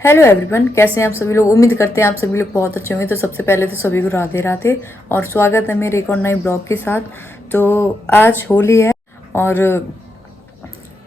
Hello everyone, कैसे हैं आप सभी लोग। उम्मीद करते हैं आप सभी लोग बहुत अच्छे होंगे। तो सबसे पहले तो सभी को राधे राधे और स्वागत है मेरे एक और नए ब्लॉग के साथ। तो आज होली है और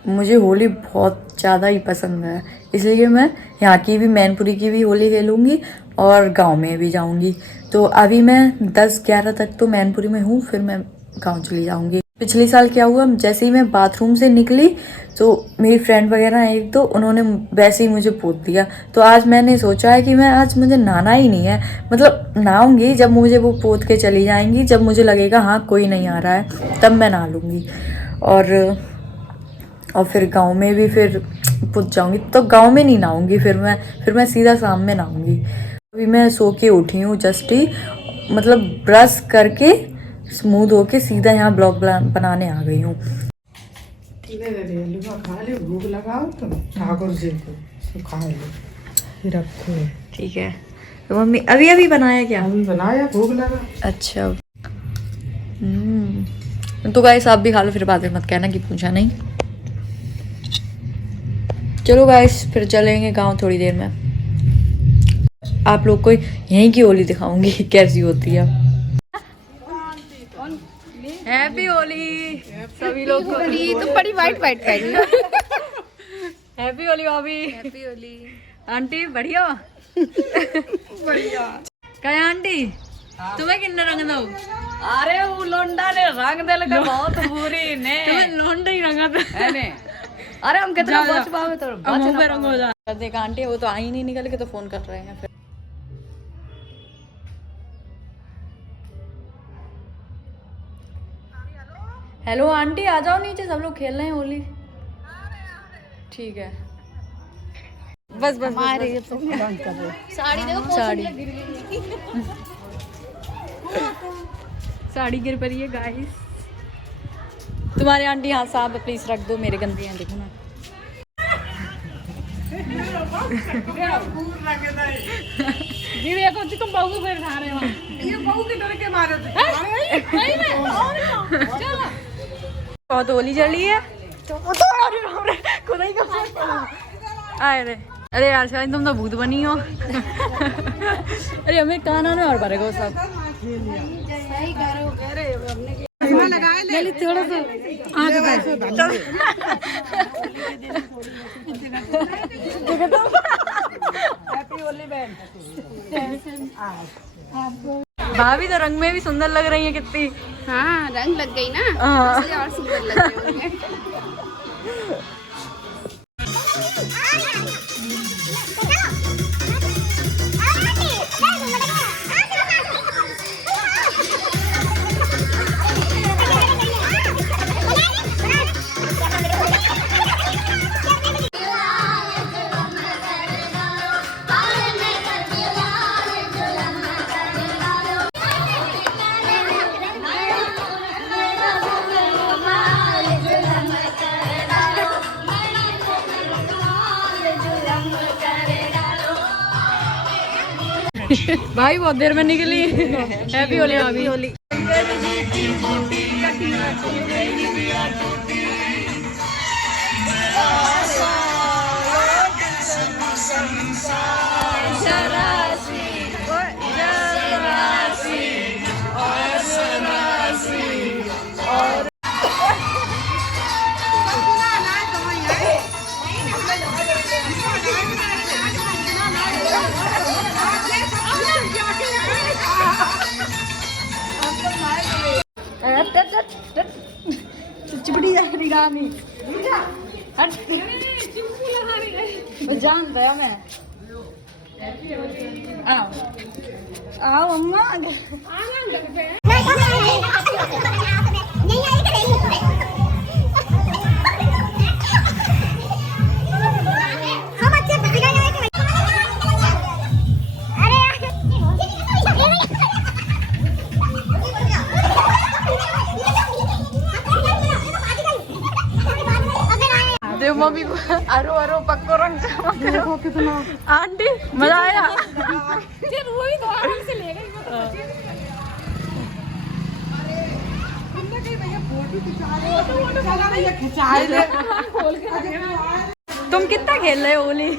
मुझे होली बहुत ज़्यादा ही पसंद है, इसलिए मैं यहाँ की भी मैनपुरी की भी होली खेलूँगी और गांव में भी जाऊँगी। तो अभी मैं 10-11 तक तो मैनपुरी में हूँ, फिर मैं गांव चली जाऊँगी। पिछले साल क्या हुआ, जैसे ही मैं बाथरूम से निकली तो मेरी फ्रेंड वगैरह एक तो उन्होंने वैसे ही मुझे पोत दिया। तो आज मैंने सोचा है कि मैं आज मुझे नहाना ही नहीं है, मतलब नहाऊंगी जब मुझे वो पोत के चली जाएंगी, जब मुझे लगेगा हाँ कोई नहीं आ रहा है तब मैं नहा लूँगी। और फिर गांव में भी फिर पुत जाऊंगी, तो गांव में नहीं नहाऊंगी, फिर मैं सीधा शाम में नहाऊंगी। अभी मैं सो के उठी हूँ जस्ट ही, मतलब ब्रश करके मुंह धो के सीधा यहाँ ब्लॉग बनाने आ गई हूँ। भूख लगाओ तो ठाकुर जी को खा लो, रखो। ठीक है। तो मम्मी अभी अभी बनाया क्या? अभी बनाया, भूख लगा। अच्छा। तो गाइस आप भी खा लो, फिर बाद में मत कहना कि पूछा नहीं। चलो गाइस फिर चलेंगे गांव थोड़ी देर में। आप लोग को यहीं की होली दिखाऊंगी कैसी होती है। हैप्पी होली सभी लोग को। तुम बड़ी वाइट पहनी हो। हैप्पी होली भाभी। हैप्पी होली आंटी बढ़िया बढ़िया। क्या आंटी तुम्हें किन्ने रंग दो? अरे वो लोंडा ने रंग दे लगा बहुत बुरी ने। तुम्हें लोंडा ही रंगा था है ने। अरे हम कितना बच पावे तो मुंह पे रंग हो जा। देख आंटी वो तो आई नहीं निकल के, तो फोन कर रहे हैं फिर। हेलो आंटी आ जाओ नीचे, सब लोग खेल रहे हैं होली। ठीक है बस बस साड़ी देखो साड़ी साड़ी गिर पड़ी है गाइस। तुम्हारे आंटी हाथ साफ प्लीज रख दो, मेरे गंदे हैं देखो ना। दीदी को तुम बहू को फिर खा रहे हो। ये बहू के डर के मारे थे। नहीं मैं चलो बहुत होली जली है तो खुदा ही आए रे। अरे यार शायद तुम तो भूत बनी हो। अरे हमें काना में और भरेगा सब। सही करो कह रहे हो हमने ले थोड़ा सा आंख हैप्पी होली बहन। भाभी तो रंग में भी सुंदर लग रही है कितनी। हाँ रंग लग गई ना, इसलिए और सुंदर लग रहे होंगे। भाई बहुत देर में निकली। हैप्पी होली भाभी। होली चिपड़ी जा रही रानी। जान रहा मैं। आओ अम्मा। मम्मी को अरो अरो पक्को रंग देखो कितना। आंटी मजा आया। वही तो आराम से ले गई। तुम कितना खेल रहे हो होली?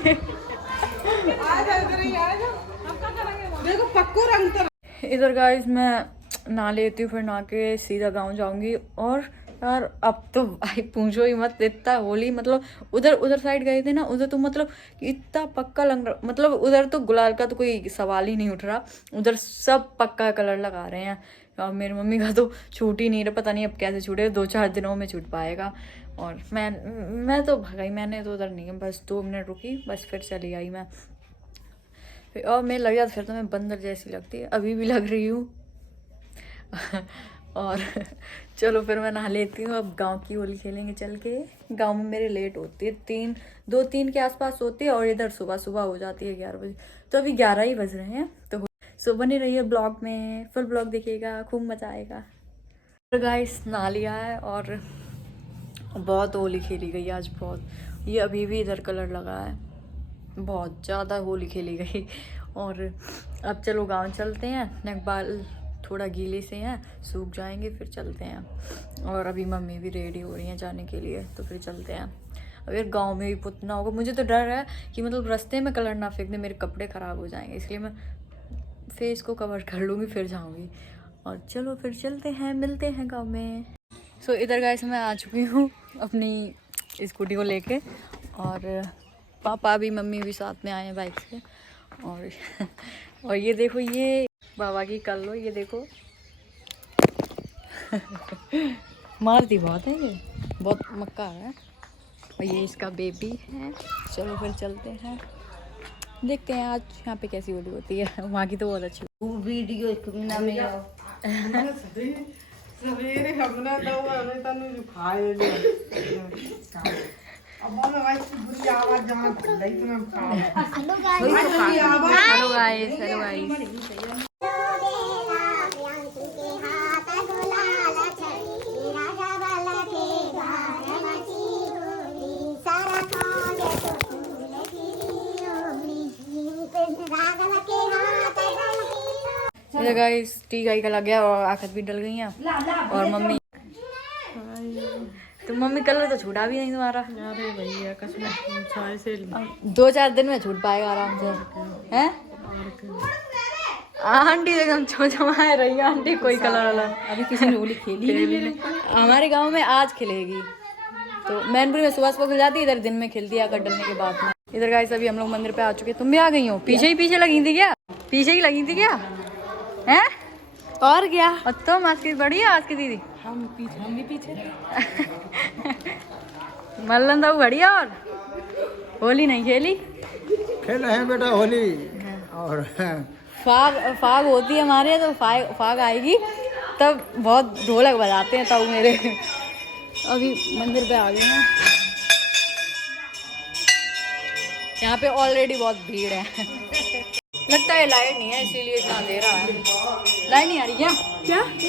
देखो पक्को रंग तो इधर गाइस मैं नहा लेती हूँ, फिर नहा के सीधा गाँव जाऊंगी। और यार अब तो भाई पूछो ही मत, इतना होली मतलब उधर साइड गए थे ना, उधर तो मतलब इतना पक्का लग रहा, मतलब उधर तो गुलाल का तो कोई सवाल ही नहीं उठ रहा, उधर सब पक्का कलर लगा रहे हैं। और मेरी मम्मी का तो छूट ही नहीं रहा, पता नहीं अब कैसे छूटे, 2-4 दिनों में छूट पाएगा। और मैं तो भगाई, मैंने तो उधर नहीं, बस 2 मिनट रुकी, बस फिर चली आई मैं। फिर और मैं लग जाता, फिर तो मैं बंदर जैसी लगती है, अभी भी लग रही हूँ। और चलो फिर मैं नहा लेती हूँ, अब गांव की होली खेलेंगे चल के। गांव में मेरे लेट होती है, 2-3 के आसपास होती है, और इधर सुबह हो जाती है 11 बजे, तो अभी 11 ही बज रहे हैं। तो बने रहिए ब्लॉग में, फुल ब्लॉग देखिएगा, खूब मजा आएगा। तो गाइस नहा लिया है और बहुत होली खेली गई आज, बहुत। ये अभी भी इधर कलर लगा है, बहुत ज़्यादा होली खेली गई। और अब चलो गांव चलते हैं, नकबाल थोड़ा गीले से हैं, सूख जाएंगे फिर चलते हैं। और अभी मम्मी भी रेडी हो रही हैं जाने के लिए, तो फिर चलते हैं। अगर गांव में भी पुतना होगा, मुझे तो डर है कि मतलब रास्ते में कलर ना फेंक दे, मेरे कपड़े ख़राब हो जाएंगे, इसलिए मैं फेस को कवर कर लूँगी फिर जाऊँगी। और चलो फिर चलते हैं, मिलते हैं गाँव में। सो इधर गाइस मैं आ चुकी हूँ अपनी स्कूटी को लेके, और पापा भी मम्मी भी साथ में आए हैं बाइक से। और ये देखो, ये बाबा की कर लो, ये देखो। मारती बहुत है ये, बहुत मक्का है। और ये इसका बेबी है। चलो फिर चलते हैं, देखते हैं आज यहाँ पे कैसी होली होती है। वहाँ की तो बहुत अच्छी वीडियो में सवेरे हमने तो हमें तनु जो खाए ले अब मैं ऐसी बुरी आवाज जहां लई तो हम खा hello guys hello guys, hello guys. इधर गाइस टी गाई का लग गया और आखिर भी डल गई हैं। और मम्मी, तो मम्मी कलर तो छूटा भी नहीं तुम्हारा। अरे भैया कसम से 2-4 दिन में छूट पाएगा आराम से, हैं? आंटी एकदम चमचमाए रही है आंटी, कोई कलर वाला। अभी किसी ने होली खेली नहीं। हमारे गांव में आज खिलेगी, तो मैनपुरी में सुबह खिल जाती है, इधर दिन में खिलती है आकर डलने के बाद में। इधर गाइस अभी हम लोग मंदिर पे आ चुके हैं। तुम भी आ गई हो? पीछे ही लगी थी क्या? पीछे ही लगी थी क्या? हैं? और क्या? और तुम आज की बड़ी है, आज की दीदी हम भी पीछे मल्लन तो बढ़िया। और होली नहीं खेली? खेल रहे हैं बेटा होली। और फाग होती है हमारे, तो फाग आएगी तब बहुत ढोलक बजाते हैं तब मेरे। अभी मंदिर पे आ गए हैं, यहाँ पे ऑलरेडी बहुत भीड़ है। लगता है लाइट नहीं है इसीलिए इतना अंधेरा है। लाइट नहीं आ रही क्या?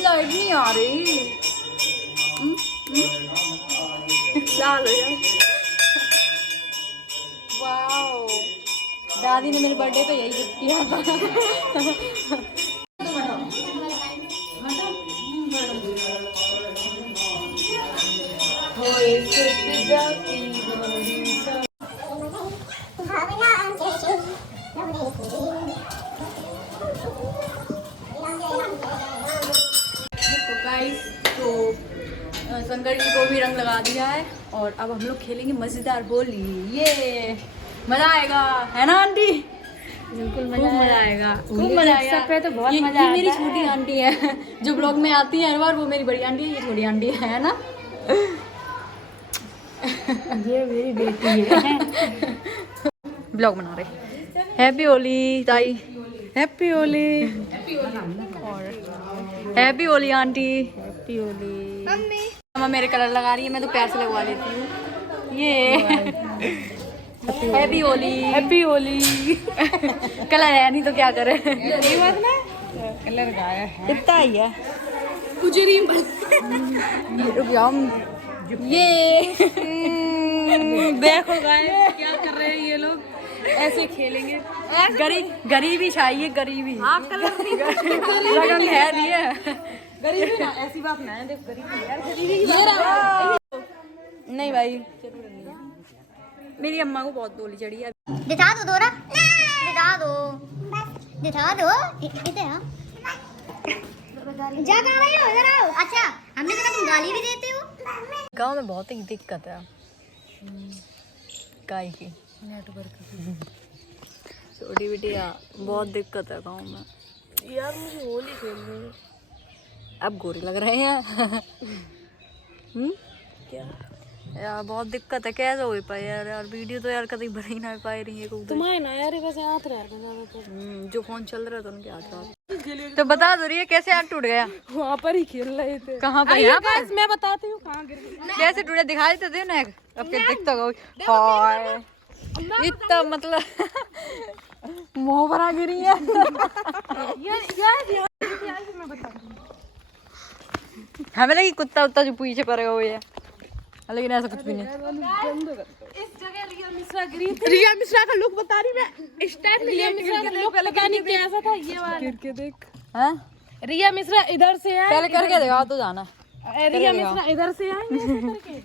लाइट नहीं आ रही। लाल हो जाए। वाओ, दादी ने मेरे बर्थडे पे यही गिफ्ट किया था। तो गाइस, तो शंकर जी को भी रंग लगा दिया है और अब हम लोग खेलेंगे मजेदार होली। ये मजा आएगा, है ना आंटी? बिल्कुल मजा आएगा, खूब ये मजा आएगा। सब पे तो बहुत ये मजा मेरी आता है। छोटी आंटी है जो ब्लॉग में आती है हर बार, वो मेरी बड़ी आंटी है, ये छोटी आंटी है ना? ये मेरी बेटी है। ब्लॉग बना रहे। हैप्पी होली ताई, happy Holi. Happy Holi aunty. Happy Holi. मम्मा मेरे कलर लगा रही है, मैं तो पैर से लगवा लेती हूँ। ये happy Holi. Happy Holi. Colour है नहीं तो क्या करे। ये बात ना, कलर गाया है। कितना ही है। रुक जाओ। ये देखो गाइस क्या कर रहे हैं ये लोग, ऐसे खेलेंगे। गरीबी चाहिए, गरीबी। आप कलर नहीं लगन है नहीं है। गरीबी ना, ऐसी बात ना है। देखो गरीबी यार, गरीबी की बात नहीं भाई, मेरी अम्मा को बहुत गोली चढ़ी है। दिखा दो दोरा। दिखा दो कितने हो जा कहाँ रहे हो इधर आओ अच्छा हमने सुना तुम गाली भी देते हो गांव में बहुत ही दिक्कत है काय की नेटवर्क छोटी बिटिया बहुत दिक्कत है गांव में यार मुझे होली खेलनी है। अब गोरे लग रहे हैं क्या यार बहुत दिक्कत है कैसे हो पाए यार वीडियो तो यार कभी बन ही ना पाए रही है तुम्हारे ना यार बस हाथ रहा है ज्यादातर जो फोन चल रहा था उनके हाथ तो बता दो रही है कैसे हाथ टूट गया वहाँ पर ही खेल रहे थे। कहाँ पर यहाँ पर मैं बताती हूँ कहाँ गिर गई। कैसे टूटे दिखाई तो दे ना अब फिर दिखता हाय इतना मतलब मोहबरा गिरी है हमें लगी कुत्ता उत्ता जो पीछे पड़ेगा वो है लेकिन ऐसा कुछ भी नहीं। इस जगह रिया मिश्रा गिरी थी। रिया मिश्रा का लुक बता रही मैं इस टाइम रिया मिश्रा का लुक पता नहीं कैसा था ये वाला करके देख हैं रिया मिश्रा इधर से आए पहले करके दिखाओ तो जाना रिया मिश्रा इधर से आएंगे ऐसे करके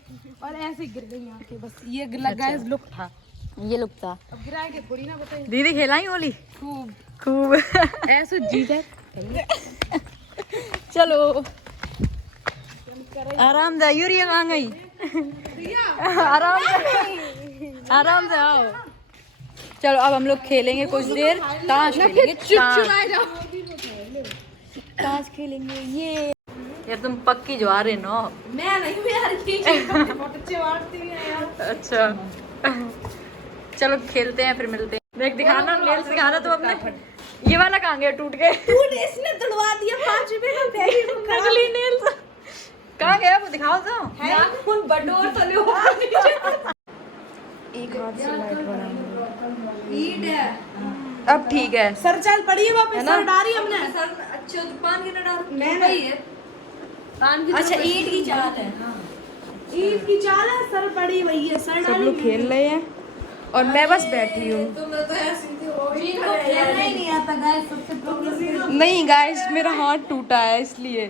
और ऐसे गिर गई यहाँ के बस ये लगा इस लुक था ये लोग था अब गिराएंगे थोड़ी ना बताइए दीदी खेलाई होली खूब खूब ऐसे जीते चलो आराम से यूरिया कहाँ गई आराम से आओ चलो अब हम लोग खेलेंगे कुछ देर ताश खेलेंगे ताश खेलेंगे ये यार तुम पक्की जो आ रहे नो मैं नहीं हूँ यार बहुत अच्छे मारती है यार अच्छा चलो खेलते हैं फिर मिलते हैं देख दिखाना नेल्स दिखाना तो अपने ये वाला कहाँ गया टूट गए इसने तोड़वा दिया 5 रुपए का नकली नेल्स कहाँ गया वो दिखाओ तो नाखून बटोर तो लो एक हाथ से लाइट बनाएंगे ईट है अब ठीक है सर चल पड़ी है वापस सर डारी हमने सर अच्छा तो पान की ना डाल मैं नहीं है पान की अच्छा ईट की चाल है ईट की चाल है सर पड़ी वही है सर सब लोग खेल रहे हैं और मैं बस बैठी हूँ जिनको खेलना ही नहीं आता गाइस सबसे प्रॉब्लम नहीं गाइस मेरा हाथ टूटा है इसलिए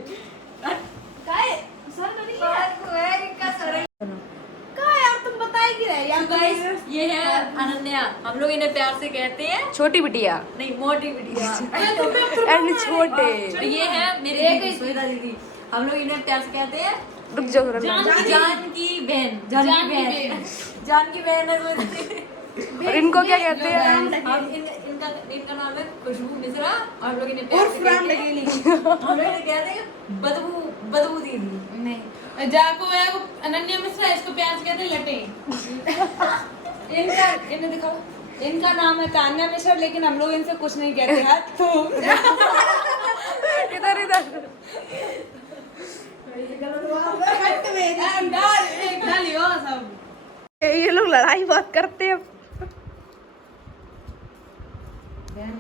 यार तुम बताए कि रहे यार गाइस ये है अनन्या हम लोग इन्हें प्यार से कहते हैं छोटी बिटिया नहीं मोटी बिटिया एंड छोटे ये है मेरी दीदी श्वेता दीदी हम लोग इन्हें प्यार से कहते हैं रुक जाओ जान की बहन है और इनको क्या कहते हैं इनका नाम है खुशबू मिश्रा और लोग इन्हें प्यार से कहते हैं हम लोग इन्हें कहते हैं बदबू दीदी नहीं जाको है वो अनन्या मिश्रा इसको प्यार से कहते हैं लटे इन्हें दिखाओ इनका नाम है तान्या मिश्रा लेकिन हम लोग इनसे कुछ नहीं कहते यार तो इधर ये लोग लड़ाई बात करते हैं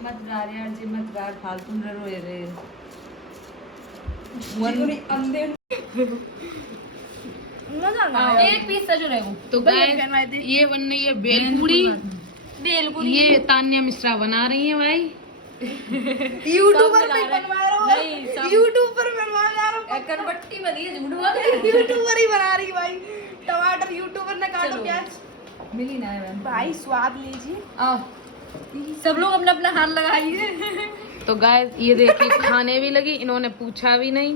मत डाल यार जी मत डाल फालतू न रोए रे एक पीस सज रहे हो तो गाइस ये बनने ये बेलपूरी ये तान्या मिश्रा बना रही है भाई यूट्यूबर पे बनवा रहा हूँ यूट्यूबर पे बनवा रहा हूँ कनबट्टी बनी है यूट्यूबर ही बना रही भाई टमाटर यूट्यूबर ने काटो प्याज मिली ना है भाई स्वाद लीजिए आओ सब लोग अपना अपना हाथ लगाइए तो गाइस ये देखिए खाने भी लगी इन्होंने पूछा भी नहीं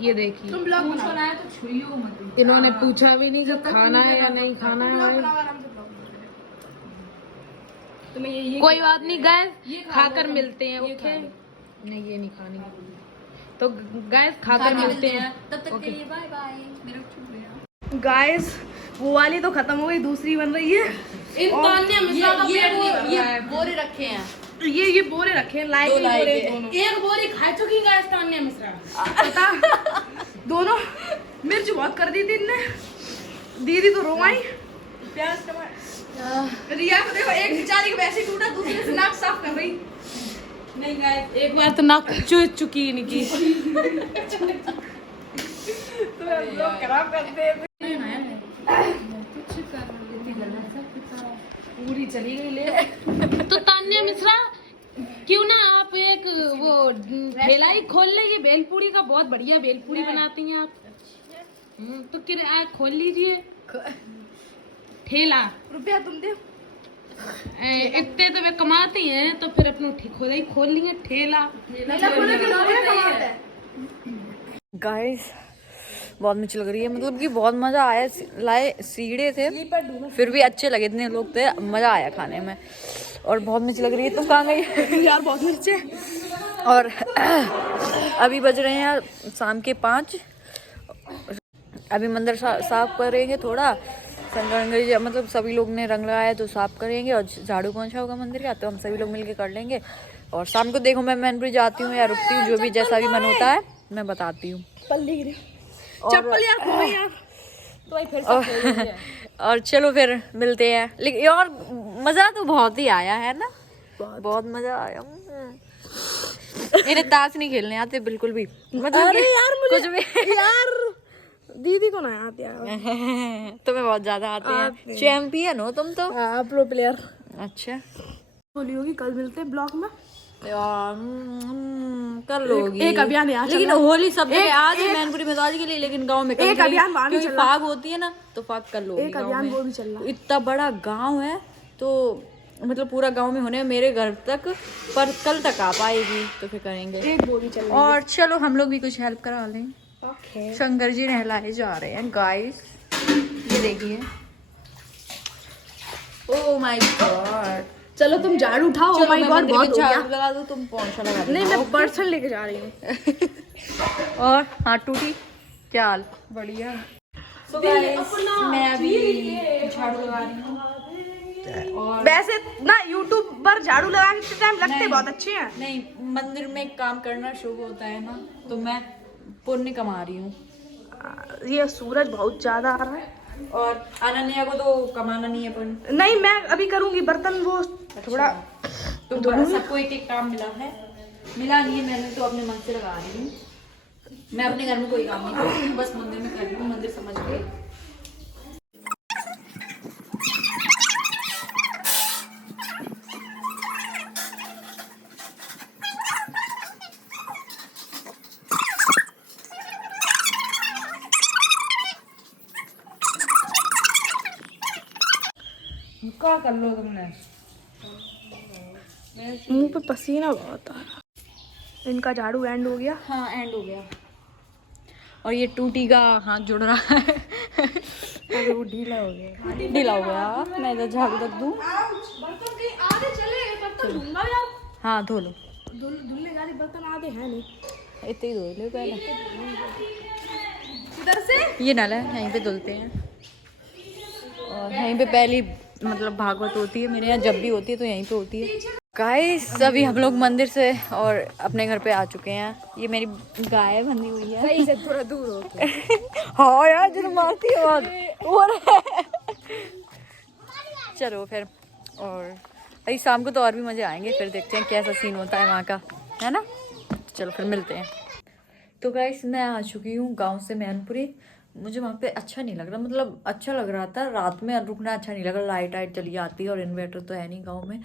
ये देखिए तुम ब्लॉग बनाओ तो छुइयो मत इन्होंने पूछा भी नहीं कि खाना है या नहीं खाना है कोई बात नहीं गाइस खाकर मिलते हैं ओके नहीं ये नहीं खानी तो गाइस खाकर मिलते हैं तब तक के लिए बाय बाय मेरा छूट गया गाइस वो वाली तो खत्म हो गई दूसरी बन रही है इन तान्या मिश्रा का पेट नहीं भर ये रहा है बोरे रखे हैं ये बोरे रखे हैं लाइक बोरे दोनों एक बोरी खा चुकी गाइस तान्या मिश्रा पता दोनों मिर्च बहुत कर दी थी इनने दीदी तो रोवाई प्याज टमाटर रिया को देखो एक बेचारी को वैसे टूटा दूसरे से नाक साफ कर रही नहीं गाइस एक बार तो नाक चुह चुकी इनकी तो लोग खराब करते हैं पूरी चली गई ले तो तान्या मिश्रा क्यों ना आप एक वो ठेला ही खोल लेगी भेलपूरी का बहुत बढ़िया भेलपूरी बनाती हैं आप तो आप खोल लीजिए ठेला रुपया तुम दे इतने तो मैं कमाती कमाते हैं तो फिर अपना खुद ही खोल लेंगे ठेला। गाइस बहुत मिर्च लग रही है, मतलब कि बहुत मज़ा आया। लाए सीढ़े थे फिर भी अच्छे लगे, इतने लोग थे, मज़ा आया खाने में। और बहुत मिर्च लग रही है। तुम कहाँ गई यार? बहुत मिर्च है। और अभी बज रहे हैं शाम के 5। अभी मंदिर साफ करेंगे थोड़ा, संगंगरी मतलब सभी लोग ने रंग लगाया तो साफ करेंगे और झाड़ू पहुंचा होगा मंदिर का, तो हम सभी लोग मिलके कर लेंगे। और शाम को देखो मैं मैनपुरी जाती हूँ या रुकती हूँ, जो भी जैसा भी मन होता है मैं बताती हूँ। और चलो फिर मिलते हैं। लेकिन और मज़ा तो बहुत ही आया है ना, बहुत मज़ा आया। इन्हें ताश नहीं खेलने आते बिल्कुल भी, मतलब अरे यार मुझे कुछ भी यार दीदी को ना आते हैं। तुम्हें बहुत ज्यादा आते हैं, चैंपियन हो तुम तो। Pro player. अच्छा बोली होगी कल मिलते हैं ब्लॉग में यार, कर लोगी एक अभियान यहाँ लेकिन होली सब जगह आज है मैनपुरी में तो आज के लिए, लेकिन गांव में एक अभियान क्योंकि फाग होती है ना तो फाग कर लोगी। एक अभियान वो भी चल रहा है। इतना बड़ा गांव है तो मतलब पूरा गांव में होने मेरे घर तक, पर कल तक आ पाएगी तो फिर करेंगे। एक वो भी चल रहा और चलो हम लोग भी कुछ हेल्प करा लें। शंकर जी नहलाए जा रहे हैं गाइस, ये देखिए। ओह माय गॉड, चलो तुम झाड़ू उठाओ। चलो माय मैं गॉड मंदिर बहुत में हो गया। झाड़ू लगा दूं, तुम पोंछा लगा दो। नहीं मैं बर्तन लेके जा रही हूँ। और हाँ टूटी क्या हाल? बढ़िया। So guys, मैं अभी झाड़ू लगा रही हूँ। और वैसे ना यूट्यूब पर झाड़ू लगाने के टाइम लगते बहुत अच्छे हैं। नहीं, मंदिर में काम करना शुभ होता है ना, तो मैं पुण्य कमा रही हूँ। ये सूरज बहुत ज्यादा आ रहा है। और अनन्या को तो कमाना नहीं है पुण्य। नहीं मैं अभी करूंगी बर्तन वो थोड़ा। तो सबको एक एक काम मिला है, मिला नहीं है, मैंने तो अपने मन से लगा रही हूँ। मैं अपने घर में कोई काम नहीं करती हूँ, बस मंदिर में कर रही हूँ, मंदिर समझ के। क्या कर लो तुमने? मुंह पे पसीना बहुत आ रहा। इनका झाड़ू एंड हो गया। हाँ एंड हो गया। और ये टूटी का हाथ जुड़ रहा है। अरे वो ढीला हो गया। ढीला हो गया, मैं इधर झाड़ू रख दूँ। बर्तन कहीं आधे चले, बर्तन धोऊंगा यार। हाँ धो लो, धुलने वाले बर्तन आधे हैं नहीं। इतने ही धो लो पहले। इधर से ये नल है, यहीं पे धुलते हैं। और यहीं पे पहली मतलब भागवत होती है मेरे यहाँ, जब भी होती है तो यहीं पे होती है। गाइस अभी हम लोग मंदिर से और अपने घर पे आ चुके हैं। ये मेरी गाय बंधी हुई है। सही से थोड़ा दूर हो के। हाँ यार जो मारती है और चलो फिर। और अभी शाम को तो और भी मजे आएंगे, फिर देखते हैं कैसा सीन होता है वहाँ का, है ना। चलो फिर मिलते हैं। तो गाइस मैं आ चुकी हूँ गांव से मैनपुरी। मुझे वहाँ पे अच्छा नहीं लग रहा, मतलब अच्छा लग रहा था, रात में रुकना अच्छा नहीं लगा। लाइट चली आती है और इन्वर्टर तो है नहीं गांव में,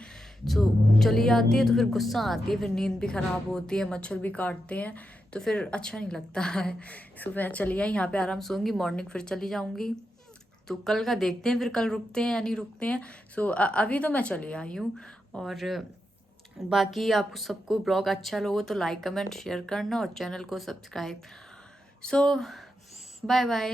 तो चली आती है तो फिर गुस्सा आती है, फिर नींद भी ख़राब होती है, मच्छर भी काटते हैं, तो फिर अच्छा नहीं लगता है। सुबह चली आई यहाँ पे आराम सोऊंगी, मॉर्निंग फिर चली जाऊँगी। तो कल का देखते हैं फिर, कल रुकते हैं या नहीं रुकते हैं। सो अभी तो मैं चली आई हूँ। और बाकी आपको सबको ब्लॉग अच्छा लगे तो लाइक कमेंट शेयर करना और चैनल को सब्सक्राइब। सो बाय बाय।